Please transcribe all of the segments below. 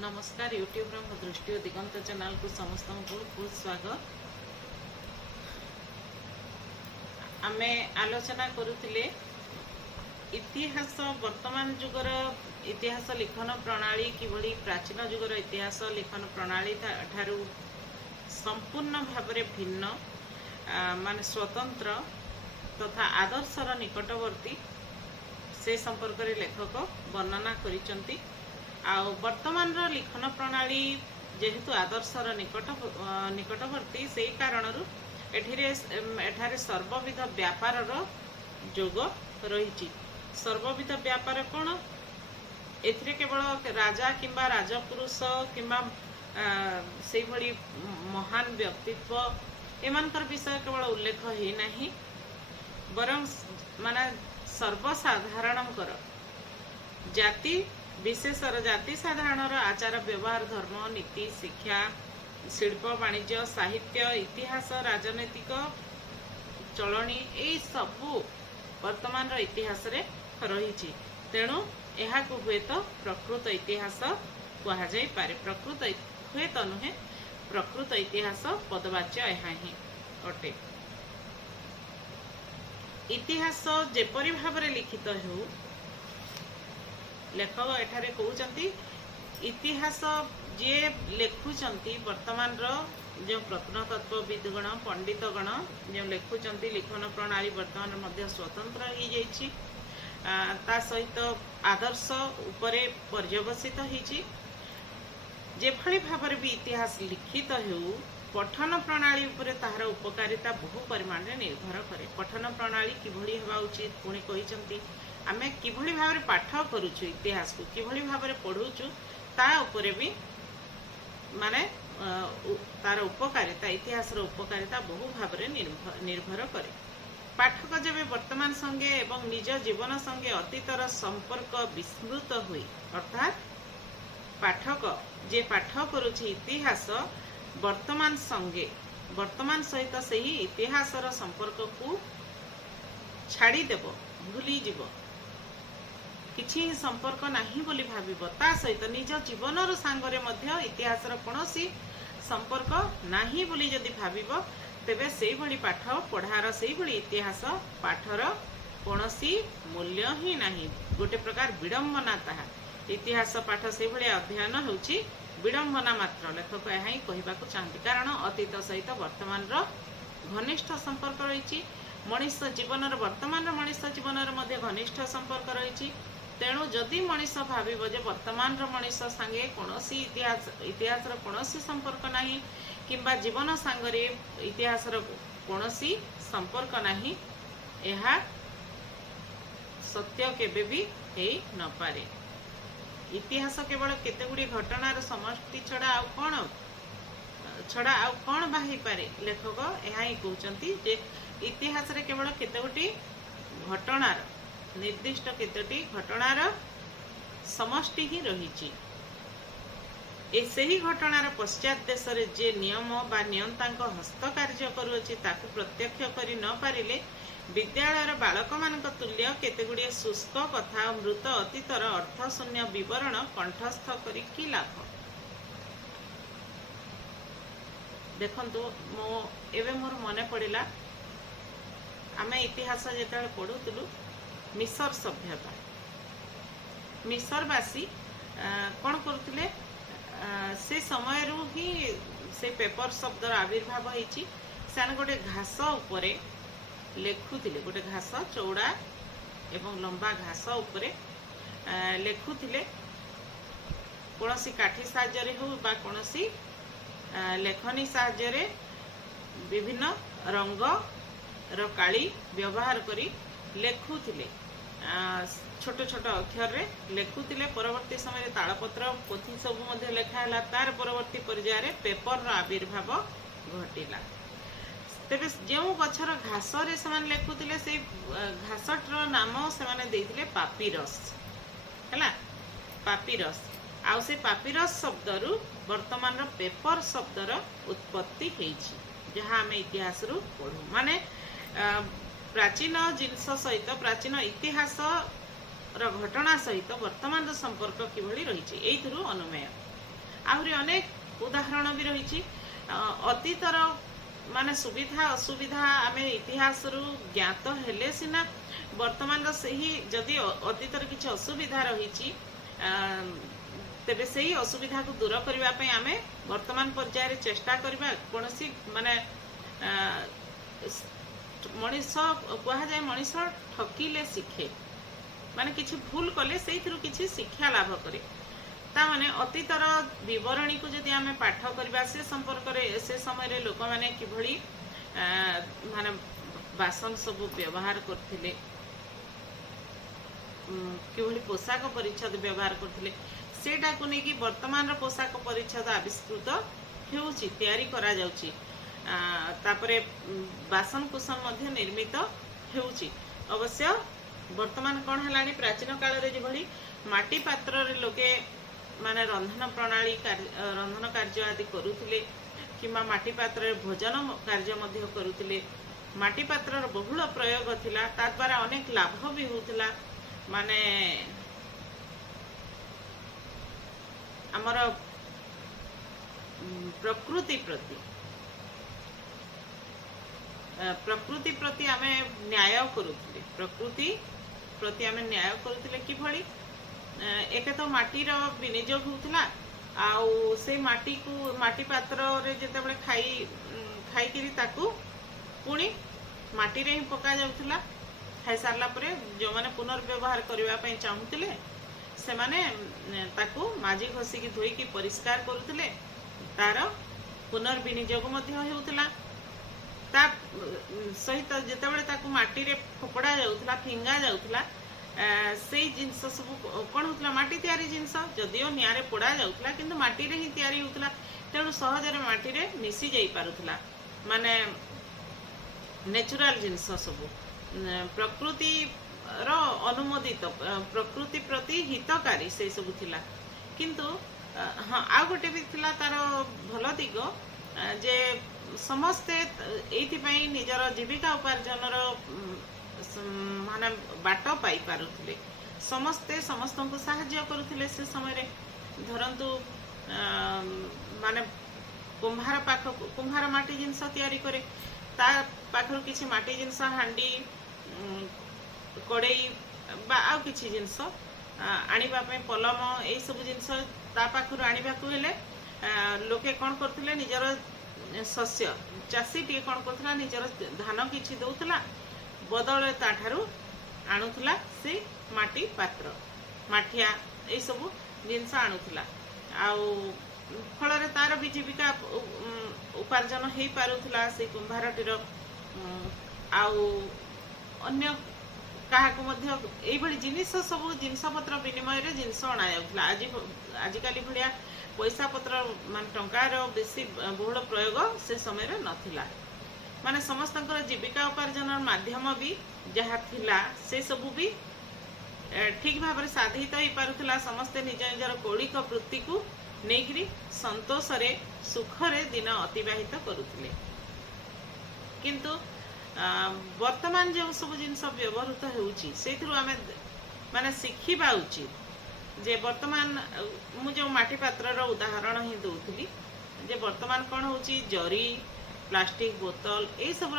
नमस्कार यूट्यूब मो दृष्टि और दिगंत चैनल को समस्त बहुत बहुत स्वागत। आमे आलोचना करुथिले इतिहास वर्तमान जुगर इतिहास लिखन प्रणाली किभली प्राचीन जुगर इतिहास लिखन प्रणाली ठारू संपूर्ण भाव भिन्न माने स्वतंत्र तथा आदर्शर निकटवर्ती से संपर्क रे लेखक वर्णना करिसंती। आ वर्तमान लिखन प्रणाली जेहेतु आदर्शर निकटवर्ती से कारण एठारे सर्वविध व्यापार जोग रही। सर्वविध व्यापार कौन एथिरे केवल राजा किंबा राजपुरुष किंबा से भली महान व्यक्तित्व एमानकर विषय केवल उल्लेख ही नहीं, बरं माने सर्वसाधारणकर जाति विशेषर जाति साधारणर आचार व्यवहार धर्म नीति शिक्षा शिल्प वाणिज्य साहित्य इतिहास राजनैतिक चलनी यही सबू वर्तमान इतिहास रे रही। तेणु यह हुए तो प्रकृत इतिहास कहुई पारे। प्रकृत हुए तो नुहे प्रकृत इतिहास पदवाच्य यह ही अटे। इतिहास जेपरी भाव लिखित हो लेखक एठारे कहउचंती इतिहास जे लेखुचंती वर्तमान जो प्रत्नतत्वविदगण पंडितगण जो लेखुचंती लिखन प्रणाली वर्तमान मध्य स्वतंत्र हो जाइछि। ता सहित आदर्श उपरे पर्यवसित होइछि। जेभली भाव भी इतिहास लिखित हो पठन प्रणाली उपरे ताहार उपकारिता बहु परिमाण में निर्भर करे। पठन प्रणाली किभली हेबा उचित पुणी कहिसंती आमे किभली भाव पाठ करूछु इतिहास को किभली भाव पढ़ुछु ता उपरे भी माने तार उपकारिता इतिहास उपकारिता बहु भाव निर्भर करे। पाठक जब वर्तमान संगे एवं निज जीवन संगे अतीतर संपर्क विस्मृत हुई अर्थात पाठक जे पाठ करुछि इतिहास वर्तमान संगे वर्तमान सहित सही इतिहासर संपर्क को छाड़ी देव भूली जीव किछि संपर्क नहीं बोली भाविब ता सहित निज जीवनर सांगरे मध्य इतिहासर कोनोसी संपर्क नहीं बोली जदि भाविब तेबे सेही भली पाठ पढ़ार सेही भली इतिहास पाठर कोनोसी मूल्य ही नहीं। गोटे प्रकार विडंबना ताहा इतिहास पाठ सेही भली अध्ययन होछि विडंबना मात्र। लेखक यह ही कहबाकू चाहती कारण अतीत सहित वर्तमान घनिष्ठ संपर्क रही। मनुष्य जीवन वर्तमान मनुष्य जीवन मध्य घनिष्ठ संपर्क रही। तेणु जदि मनीष भाविब जे वर्तमान मनीष सांगे कोनोसी इतिहास कोनोसी संपर्क नहीं किंबा जीवन सांगरे इतिहास कोनोसी संपर्क नहीं यह सत्य केबे भी हेई न पारे। इतिहास केवल केतेगुडी घटनार समष्टि छड़ा आउ कौन बाही पारे। लेखक यह ही कहउचंती जे इतिहास रे केवल केतेगुडी घटनार निर्दिष्ट केतोटी घटनार समष्टि ही रही। सही घटनार पश्चात देश रे जे नियम बा नियंतांक हस्तकार्य करुअछि ताकु प्रत्यक्ष करि न पारिले विद्यालयर बालक मानक तुल्य केतेगुडी शुष्क कथा मृत अतीतर अर्थशून्य विवरण कंठस्थ करि कि लाभ। देखंतु मो एबे मोर मने पड़िला आमे इतिहास जेतेबेले पढुतलु मिसर सभ्यता मिसरवासी कौन करुले से समय ही से पेपर शब्द आविर्भाव होती गोटे घास उपरे लेखुले गोटे घास चौड़ा एवं लंबा घास उपरे लेखुले कौन काठी साहाय्य हो बा कौन लेखनी साहाय्य विभिन्न रंग काली व्यवहार करी लेखुले छोट छोट अक्षर रे लेखुले। परवर्ती समय तालपत्र पोथी सब लेखाला तार परवर्ती पर्यायर पेपर आविर्भाव घटिला। तेबे जो गछर घास रे समान लेखुले से घासटर नाम से देइथिले पापिरस हैला। पापिरस आउ से पापिरस शब्दरु वर्तमान पेपर शब्दर उत्पत्ति हेछि जहाँ आमे इतिहास रु पढु माने प्राचीन जिनस सहित प्राचीन इतिहास घटना सहित वर्तमान संपर्क किभली रही अनुमेय। आहरी अनेक उदाहरण भी रही। अतीतर माने सुविधा असुविधा आमे इतिहास रु ज्ञात हेले सिना वर्तमान सही जदि अतीतर किसी असुविधा रही तेबे सही असुविधा को दूर करने आमे वर्तमान पर्यायर चेष्टा करबा। कोनसी माने मनीष कह जाए मनीष ठकिले शिखे माने किसी भूल कले से किसी शिक्षा लाभ करे ता माने अतीतर विवरणी को जदि आमे पाठ करबा से संपर्क रे से समय लोक माने किभली माने बासन सब व्यवहार करथिले किभली पोशाक परिच्छद व्यवहार करथिले सेटा को नेकी वर्तमान रो पोशाक परिच्छद आविष्कृत हेउची तयारी करा जाउची। तापरे बासन कुसन मध्य निर्मित हेउची। अवश्य वर्तमान कौन है प्राचीन काल रे जेभली माटी पात्र रे लोके माने रंधन प्रणाली रंधन कार्य आदि करुथिले किमा माटी पात्र रे भोजन कार्य मध्य करुथिले। माटी पात्र रो बहुल प्रयोग थिला ता द्वारा अनेक लाभ भी होथिला। माने हमर प्रकृति प्रति आमे न्याय करुथिले प्रकृति प्रति आमे न्याय करुथिले कि भली एक तो माटी रो विनियोग होतला आउ से माटी को माटी पात्र रे जते बळे खाई किरी ताकू पुणी माटी रे ही पका जाउथला। खाई सारला परे जो माने पुनर्व्यवहार करबा पई चाहुथिले से माने ताकू माजी घसी की धोई की परिष्कार करुथिले तार पुनर्विनियोग मध्य हेउथला। ता सहित जते बळे ताकू माटी रे फोपड़ा जाउथला फिंगा जाउथला से जिनस सब कौन होता माटी तैयारी जिनस जदिओ निआरे पोड़ा जाउथला किंतु माटी रे ही तैयारी होतला तेणु सहजरे माटी रे मिसी जाई पारुथला माने नेचुरल जिनस सब प्रकृति रो अनुमोदित प्रकृति प्रति हितकारी से सब थिला। किंतु हाँ आ गोटे भी थिला तार भल दिग जे समस्ते एथि पई निजर जीविका उपार्जन रो माने बाट पाई पारुथिले समस्ते समस्त को सहाय्य करुथिले। से समय रे धरंतु माने कुंभार माटी जिनस तैयारी करे ता पाखरु किछि माटी जिनस हांडी कड़ई बा आ किछि जिनस आनिबा पई पलम ए सब जिनस ता पाखरु आनिबा को हेले लोके कोन करथिले निजर शस्य चासी टी कोन करथिला निजर धान किछि दउथला बदल ताठारू आणुथला से माटी पात्र माठिया ए सब जिनस आणुथला आउ फल रे तार भी जीविका उपार्जन हेई पारुथला से कुंभारटीर आउ अन्य काहाको मध्य एई भली जिनिस सब जिनस पत्र विनिमय रे जिनस अणा जाउथला। आजिकाली भलिया पैसा पत्र मान टंकार बेसी बहुल प्रयोग से समय रे नथिला माने समस्तंकर जीविका उपार्जन माध्यम भी जहा थिला से सब भी ठीक भाव में साधित हो पारुथला। समस्ते निज निजर कौलिक वृत्ति को नेकरी संतोष रे सुख रे दिन अतिबाहित करुथिले। किंतु वर्तमान जो सब जिनस व्यवहृत होउची सेथिरु आमे माने शिखिबा उचित जे वर्तमान मु जो माटी पात्र रो उदाहरण ही दउथली जे वर्तमान कोन होउची जरी प्लास्टिक बोतल ए सब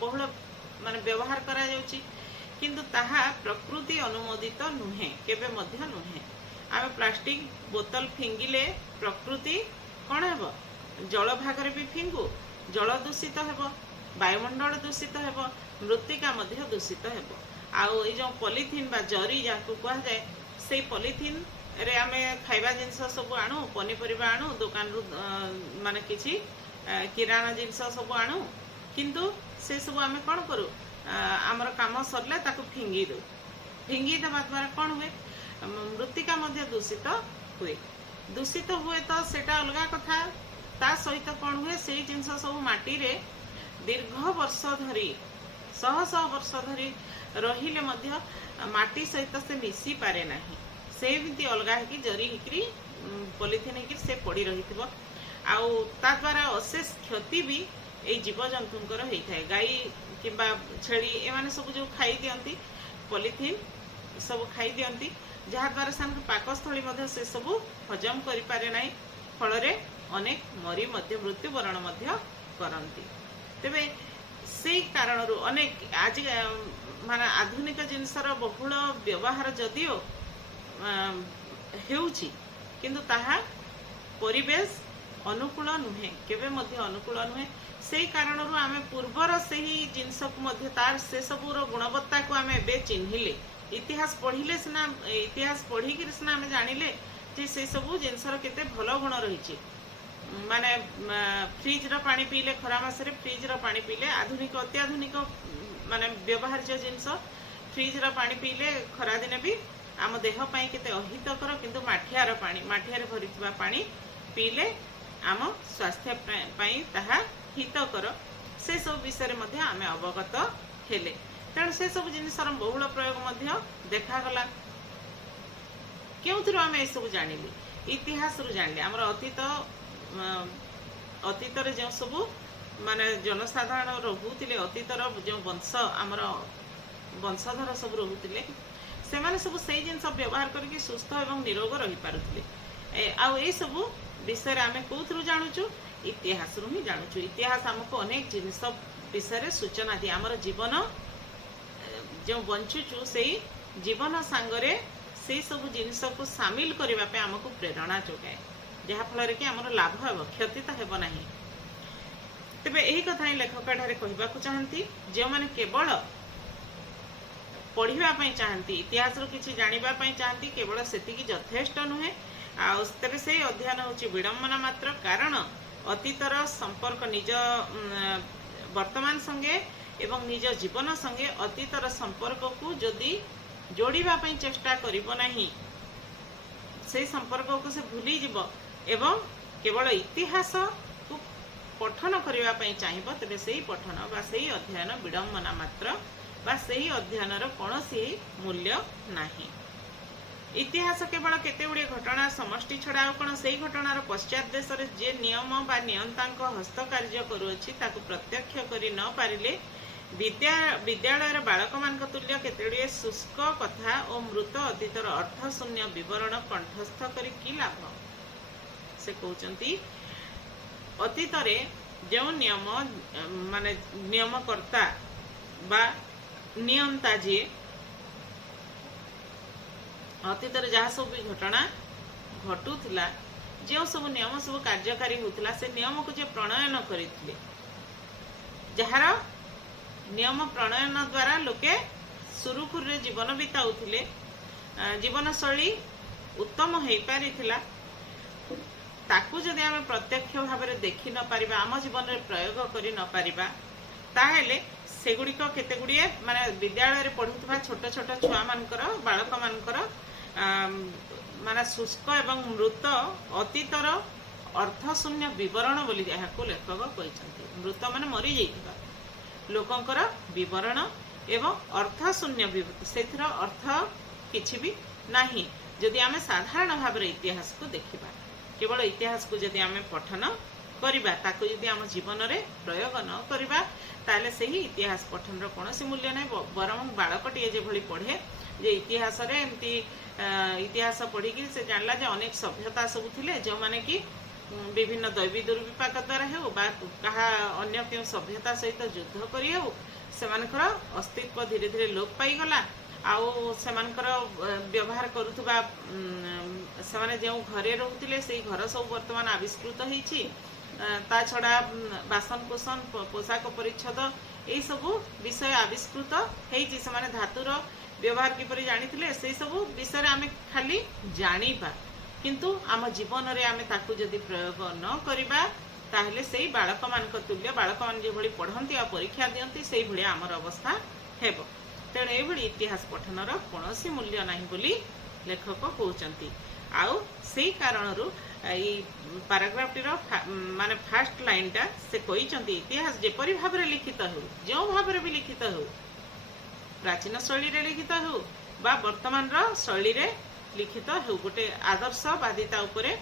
बहुल माने व्यवहार करा जाउची किंतु ताहा प्रकृति अनुमोदित नुहे केबे मध्य नुहे। आमे प्लास्टिक बोतल फिंगिले प्रकृति कोन हेबो जल भागरे भी फिंगु जल दूषित हेबो वायुमंडल दूषित हेबो मृत्तिका मध्य दूषित हेबो। आउ ए जो पॉलिथीन बा जरी जाको कह जाए से पॉलिथीन रे आमे खाइबा जिंस सब आणु पनीपरिबा आणु दुकान रु माने किछि किराना जिनस सब आणु किंतु से सब आमे कोन करू आमर काम सरले ताको फिंगी दो फिंगी देवा द्वारा कोन हुए मृत्तिका मध्य दूषित हुए तो सेटा अलगा कथा ता सहित कोन हुए से जिनस सब माटी रे दीर्घ वर्ष धरी शह शह वर्ष धरी रहिले मध्य माटी सहित से मिसी पारे नाही सेमती अलगा है कि जरी हिकरी पॉलिथिन हिकरी से पड़ी रहिथिबो आउ ता द्वारा अशेष क्षति भी ए जीव जंतुंकर होता है। गाई किंबा छेली एमाने सब जो खाई दियंती पॉलिथिन सब खाई दियंती जहा द्वारा सान पाकस्थली मध्य से सब हजम करि पारे नाही फल अनेक मरी मृत्युवरण करती। तेबे से कारण अनेक आज माने आधुनिक जिनसर बहुल व्यवहार जदिओ हेउची किंतु ताहा परिवेश अनुकूल नुहे, केबे मध्य अनुकूल नुहे। से कारण आम पूर्वर से ही जिनस को तार से सबूर गुणवत्ता को आम ए चिन्हिले, इतिहास पढ़िले सिना, इतिहास पढ़िक सिना आम जानिले जे से सबू जिनसर केते भल गुण रही। माने फ्रिज रो पानी पीले, खरा मासरे फ्रिज रो पानी पीले, आधुनिक अत्याधुनिक माने व्यवहार्य जिनस फ्रिज रो पानी पीले खरा दिने भी आम देह पाई केते अहितकर, किंतु माठियार पानी, माठियारे भरिथिबा पानी पीले आम स्वास्थ्य पाई ताहा हितकर। से सब विषय मध्ये आमे अवगत हेले, तेणु से सब जिनसर बहुल प्रयोग देखागला। क्यों आम सब जानिले, इतिहास जानिले। आमर अतीतर जो सब माने जनसाधारण रोते, अतीतर जो वंश आमर वंशधर सब रोते, से माने सब से जिनस व्यवहार करके सुस्थ एवं निरोग रही पारुथिले। आउ ए सब विषय आम कौथु जानुचु, इतिहास ही जानुचु। इतिहास आमको अनेक जिनस विषय सूचना दिए। आमर जीवन जो बंचुचु से जीवन सांगरे से सब जिनस को सामिल करने आमको प्रेरणा जोगाए, जहाँफल कि आमर लाभ हे, क्षति तो हेब ना। तेबे यही कथा ही लेखक ठारे कहबाकू चाहती, जो मैंने केवल पढ़ाई चाहती, इतिहास किसी जानापी चाहती, केवल सेतिकी यथेष्ट नुहे। तेरे से अध्ययन होची विडंबना मात्र, कारण अतीतर संपर्क निज वर्तमान संगे एवं निज जीवन संगे अतीतर संपर्क को जदि जोड़िबा पई चेष्टा करिबो नाही, से संपर्क को से भूली जीव एवं केवल इतिहास को पठन करिबा पई चाहिबो, तेबे सेही पठन बा सेही अध्ययन विडंबना मात्र, बा सेही अध्ययनर कोनोसी मूल्य नाही। इतिहास केवल केते गुड़े घटना समष्टि छड़ा कौन से घटनार पश्चात देश जे नियम बा नियंतांक हस्तकार्य करुअछि ताकु प्रत्यक्ष करि न पारिले विद्यालय बालक मान तुल्य केते शुष्क कथा और मृत अतीतर अर्थशून्य विवरण कंठस्थ करी की लाभ। से कहउचंती अतीतरे जो नियम माने नियमकर्ता बा नियंता जी अतीत जहाँ सब भी घटना घटुला, जो सब नियम सब कार्यकारी होता, से नियम को जे प्रणयन करते, जार नियम प्रणयन द्वारा लोके सुरुखुर जीवन बिताउथिले, जीवन शैली उत्तम हो पारी, ताकू जदि आम प्रत्यक्ष भाव में देखि न पारिबा, आम जीवन में प्रयोग करि न पारिबा, ताहेले सेगुड़िक केते गुड़िए माने विद्यालय पढ़ुवा छोट छोट छुआ मानकर बालक मानकर माने शुष्क एवं मृत अतीतर अर्थशून्य विवरण बोली यहाँ लेखक कहते। मृत माने मरी जाइथिबा लोकंकर विवरण एवं अर्थशून्य से अर्थ किछि भी नाही। जदि आमे साधारण भाव में इतिहास को देखिबा, केवल इतिहास को जदि आमे पठन करिबा, ताको जदि आम जीवन में प्रयोग न करिबा, ताले सही इतिहास पठन कौन मूल्य ना। बरम बालकटे जे भली पढ़े जे इतिहास रे एमती इतिहास पढ़ी से जानला जे अनेक सभ्यता सब थिले, जो माने कि विभिन्न दैवी दुर्विपाक द्वारा हो बा कहा अन्य क्यों सभ्यता सहित युद्ध करी हो, सेमानकर अस्तित्व धीरे धीरे लोप पाई गला। आउ सेमानकर व्यवहार करुथबा सेमाने जो घरे रहउतिले से घर सब वर्तमान आविष्कृत होईछि। ता छड़ा बासन कुसन पोशाक परिच्छद यही सब विषय आविष्कृत होईछि। सेमाने धातुर व्यवहार किपरि जानिथिले से सब विषय आमे खाली जानिबा, किंतु आम जीवन रे आमे ताकू जदि प्रयोग न करिबा, ताहले सेही बालक मानक तुल्य बालक मान जे भली पढ़ंती आ परीक्षा दियंती सेही भली आमर अवस्था हेबो। तेणु एभली इतिहास पठनर कौनसी मूल्य नाही बोली लेखक कहउचंती। आउ सेही कारणरू पैराग्राफटीर माने फास्ट लाइनटा से कहते इतिहास जेपरी भाव में लिखित हो, जो भाव में भी लिखित हो, प्राचीन शैली रे लिखित हो बा वर्तमान शैली रे लिखित हो, गोटे आदर्शवादिता उपरे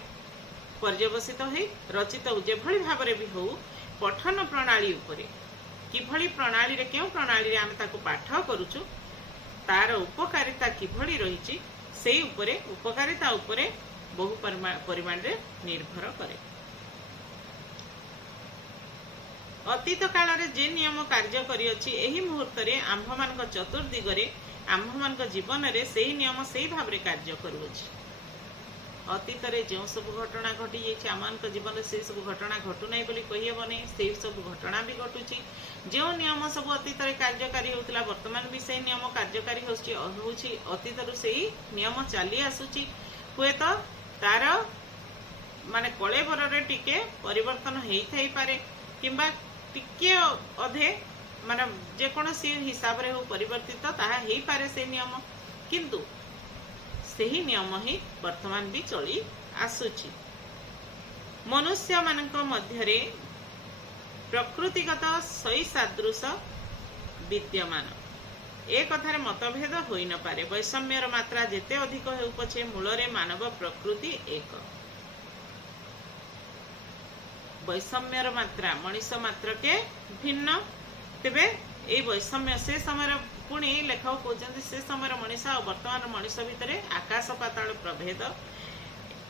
पर्यवसित हो रचित हो, जेभली भाव में भी हो, पठन प्रणाली उपरे किभली प्रणाली रे क्यों प्रणाली रे आमे ताको पाठ करूछु, तार उपकारिता किभली रहिछि, सेही उपरे उपकारिता उपरे बहु परिमाण रे निर्भर करे। अतीत काल रे जे नियम कार्य करिअछि एही मुहूर्त रे आम्भ मानक चतुर्दिगरे आम्भ मानक जीवन रे सेही नियम सेही भाव रे कार्य करूछि। अतीत रे जो सब घटना घटी जाइए आम जीवन से सब घटना घटू ना बोली कहीहबनी से सब घटना भी घटुची। जो नियम सब अतीत रे कार्यकारी होता वर्तमान भी से नियम कार्यकारी होची अतीत रु से नियम चली आसुची। हुए तो तार माने कलेबर रे टिके परिवर्तन होई पारे किंबा टिके अधे माने जेकोसी हिसाब रे हो परिवर्तित ताहा हेई पारे से नियम किंतु सही नियम ही वर्तमान भी चली आसुची। मनुष्य मानक मध्यरे प्रकृतिगत सही सादृश विद्यमान ए कथार मतभेद होई न पारे। वैषम्यर मात्रा जेते अधिक हेउ पछे मूलरे मानव प्रकृति एक। वैषम्यर मात्रा मनुष्य मात्र के भिन्न तेबे ए वैषम्य से समय पुणी लेखक कहते से समय मनीष और वर्तमान मनीष भितर आकाश पाताल प्रभेद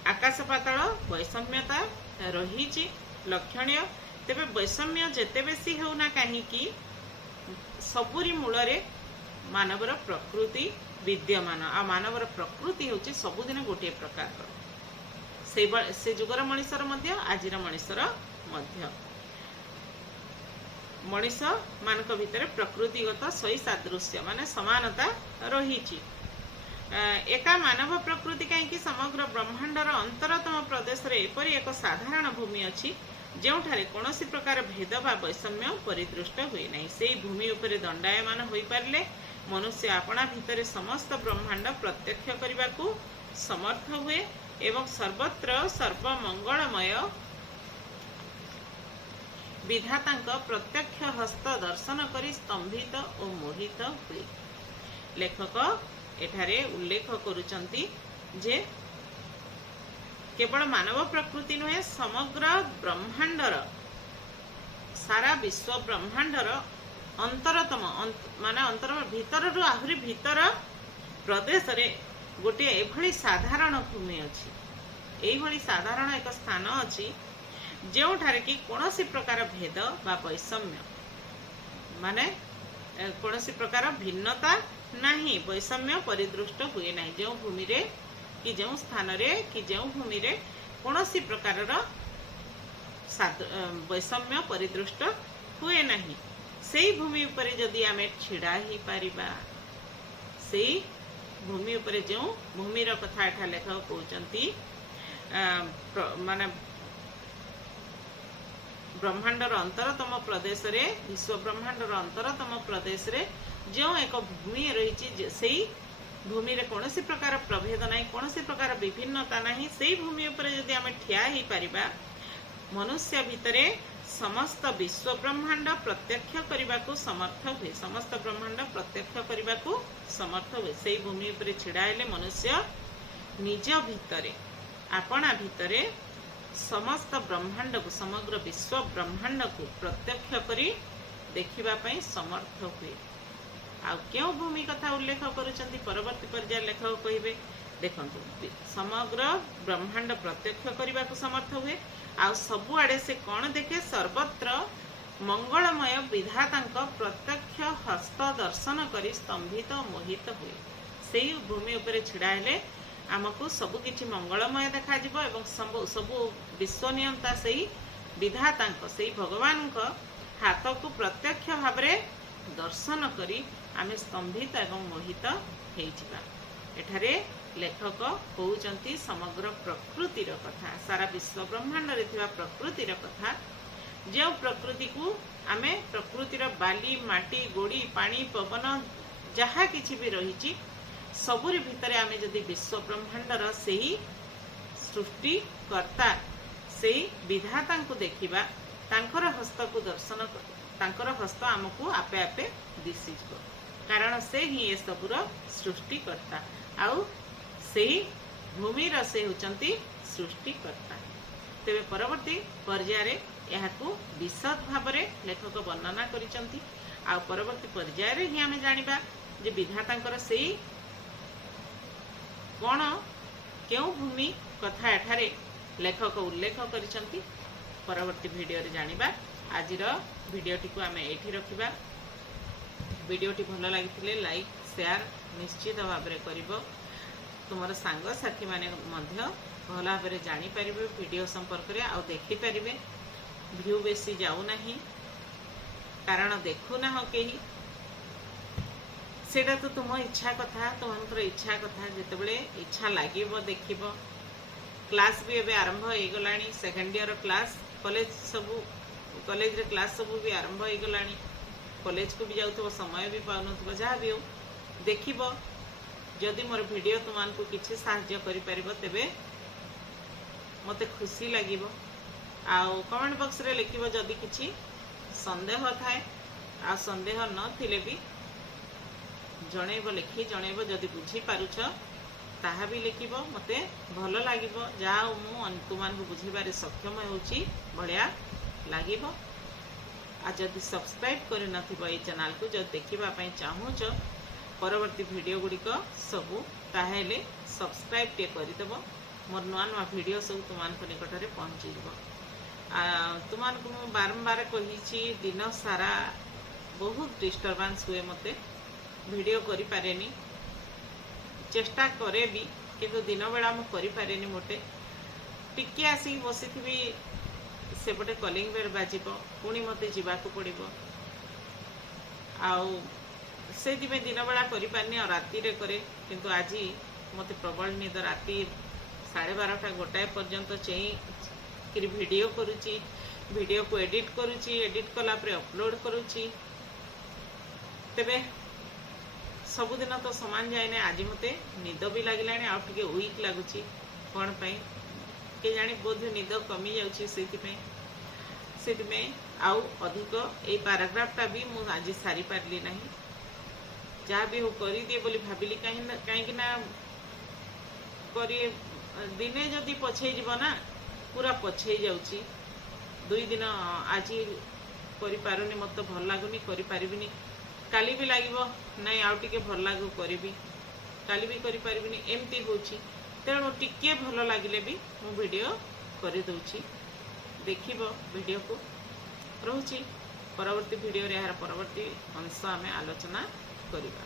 आकाश पाताल वैषम्यता रही लक्षणीय। तेबे वैषम्य जेते बेसी होना कहीं सबुरी मूल मानवर प्रकृति विद्यमान आ मानवर प्रकृति हूँ सबुदिन गोटे प्रकार से जुगर मनीषर आजिर मनीषर मनीष मानक भितर प्रकृतिगत सही सादृश्य माने समानता रही। एका मानव प्रकृति कहीं समग्र ब्रह्मांडर अंतरतम प्रदेश रे एपरी एक साधारण भूमि अच्छी जोठारे कौनसी प्रकार भेद बा वैषम्य परिदृष्ट हुए नहीं। से भूमि उपरे दंडायमान होई पारले मनुष्य आपणा भितर समस्त ब्रह्मांड प्रत्यक्ष करने को समर्थ हुए एवं सर्वत्र सर्वमंगलमय विधाता प्रत्यक्ष हस्त दर्शन करी स्तंभित और मोहित हुए। लेखक एठारे उल्लेख करुचंती जे केवल मानव प्रकृति नुहे समग्र ब्रह्मांडर सारा विश्व ब्रह्मांडर अंतरतम माने अंतर भीतर रु आहुरी भीतर प्रदेश रे गोटे एभली साधारण भूमि अछि एभली साधारण एक स्थान अछि जोठारे कि कौनसी प्रकार भेद बा वैषम्य माने कौनसी प्रकार भिन्नता नहीं वैषम्य परिदृष्ट हुए नहीं। जो भूमि रे कि जो स्थान रे कि जो भूमि रे कौनसी प्रकार वैषम्य परिदृष्ट हुए नहीं। से भूमि उपरे जदि आमे छिड़ा ही पारिबा से भूमि उपरे जो भूमि रो कथा एठा लेखक कहउचंती माने ब्रह्मांडर अंतरतम प्रदेश रे विश्व ब्रह्मांडर अंतरतम प्रदेश रे जो एक भूमि रही से भूमि रे कौनसी प्रकार प्रभेद नहीं कौनसी प्रकार विभिन्नता नहीं। से भूमि उपर यदि आमे ठिया ही पारिबा मनुष्य भितरे समस्त विश्व ब्रह्मांड प्रत्यक्ष करने को समर्थ हुए समस्त ब्रह्मांड प्रत्यक्ष करने को समर्थ हुए। से भूमि उपर छिड़ा हेले मनुष्य निज भितरे आपणा भितरे समस्त ब्रह्मांड को समग्र विश्व ब्रह्मांड को प्रत्यक्ष करी देखिबा पई समर्थ हुए। आ क्यों भूमि कथा उल्लेख करुचंती परवर्ती पर्याय लेखक कहिबे देखंतु समग्र ब्रह्मांड प्रत्यक्ष करने को समर्थ हुए आ सबु आड़े से कौन देखे सर्वत्र मंगलमय विधाता प्रत्यक्ष हस्त दर्शन करी स्तंभित मोहित हुए। से भूमि उपर छिड़ा हेले आमको सबु किछि मंगलमय देखा जिवो एवं सबु विश्व नियंता से विधाता से भगवान हाथ को प्रत्यक्ष भाव दर्शन करी आमे स्तंभित एवं मोहित होइजिबा। एठारे लेखक कहउचंती समग्र प्रकृतिर कथा सारा विश्व ब्रह्मांड रे थिबा प्रकृतिर कथा जो प्रकृति को आमे प्रकृतिर बाली माटी गोड़ी पानी पवन जहा किछि भी रही सबुरी भितरे आमे जदि विश्व ब्रह्मांडर से सृष्टिकर्ता से विधाता को देखिबा तांकर हस्त को दर्शन तांकर हस्त आमको आपे आपे दिसिजो कारण से ही ये सबुर सृष्टिकर्ता आउ से भूमि से होचंती सृष्टिकर्ता। तेबे परवर्ती पर्याय यहाकू विशद भाव लेखक वर्णना करिसंती आ परवर्ती पर्याय ही आमे जानिबा जे विधातांकर से कौन क्यों भूमि कथा एठारे लेखक उल्लेख करिसंती। परवर्ती वीडियो रे जानिबा। आजिर वीडियोटी को आमे एठी रखिबा। वीडियोटी भल लागिथिले लाइक शेयर निश्चित भाव में करिवो। तुमर सांग साथी माने मध्य भल भाव में जानि परिबे वीडियो संपर्क रे आ देखि परिबे। व्यू बेसी जाऊ नाही कारण देखु ना हो केही सेटा तो तुम इच्छा कथा तुमर इच्छा कथा जितेबले इच्छा लागिबो देखिबो। क्लास भी एबे आरंभ हो गलानी सेकेंड ईयर क्लास कॉलेज सबू कॉलेज रे क्लास सबू भी आरंभ हो गलानी। कॉलेज को भी जाउथबो समय भी पाउनथबो जहाँ भी हो देखिबो। जदि मोर वीडियो तुमको किसी साहाय्य करि परिबो तेबे मते खुशी लागिबो। आउ कमेंट बॉक्स रे लिखिबो जदि किछि संदेह थाए आ संदेह न थिले भी जणैब लिखि जणैब जदि बुझी पारुछ ताहा भी लिखिबो मते भल लागिबो। जहाँ मु तुमको बुझेबारे सक्षम होउची बढ़िया लागिबो। आ जदि सब्सक्राइब करि नथिबो ए चैनल को जदि देखिबा पई चाहूछ परवर्ती वीडियो गुड़िक सबू ताहेले सब्सक्राइब टे करदेव। मोर नुआ नुआ वीडियो सब तुमको निकट में पहुँची तुमको मु बारंबार कही दिन सारा बहुत डिस्टर्बांस हुए मते वीडियो करि पारेनी। चेष्टा करे भी किंतु दिन बेला मु करि पारेनी। मोटे टिके आसी बसी सेपटे कलिंग बेल बाजिब पुणी मते जीवाकू पड़िबो। आउ से दिन बेला करें और राति रे करे किंतु आज मते प्रबल निद राति 12:30 गोटाए पर्यंत चेई वीडियो करुची। वीडियो को एडिट करुची। एडिट कला परे अपलोड करुची। तेबे सबुदिन तो समान जाए ना। आज मते निद भी लगला आ वीक लगुच कौन पाई के जानी बोध निद कमी जाउची से आउ अधिक ए पैराग्राफटा भी मु आज सारी पारली नहीं। जहाँ भी हो कर दिए बोली भाविली कहीं दिने जदि पछे ना पूरा पछे जाउची। 2 दिन आज करि पारुनी मत भल लागुनी करि पारिबिनी। काली भी लागिबो नहीं आउ टिके भल लागु करिबी काली भी करि पारिबिनी एमती होची। तेणु टिके भल लागिले भी मु वीडियो करि दउची। देखिबो वीडियो को रहुची। परवर्ती वीडियो रे यार परवर्ती अंश आमे आलोचना करिबा।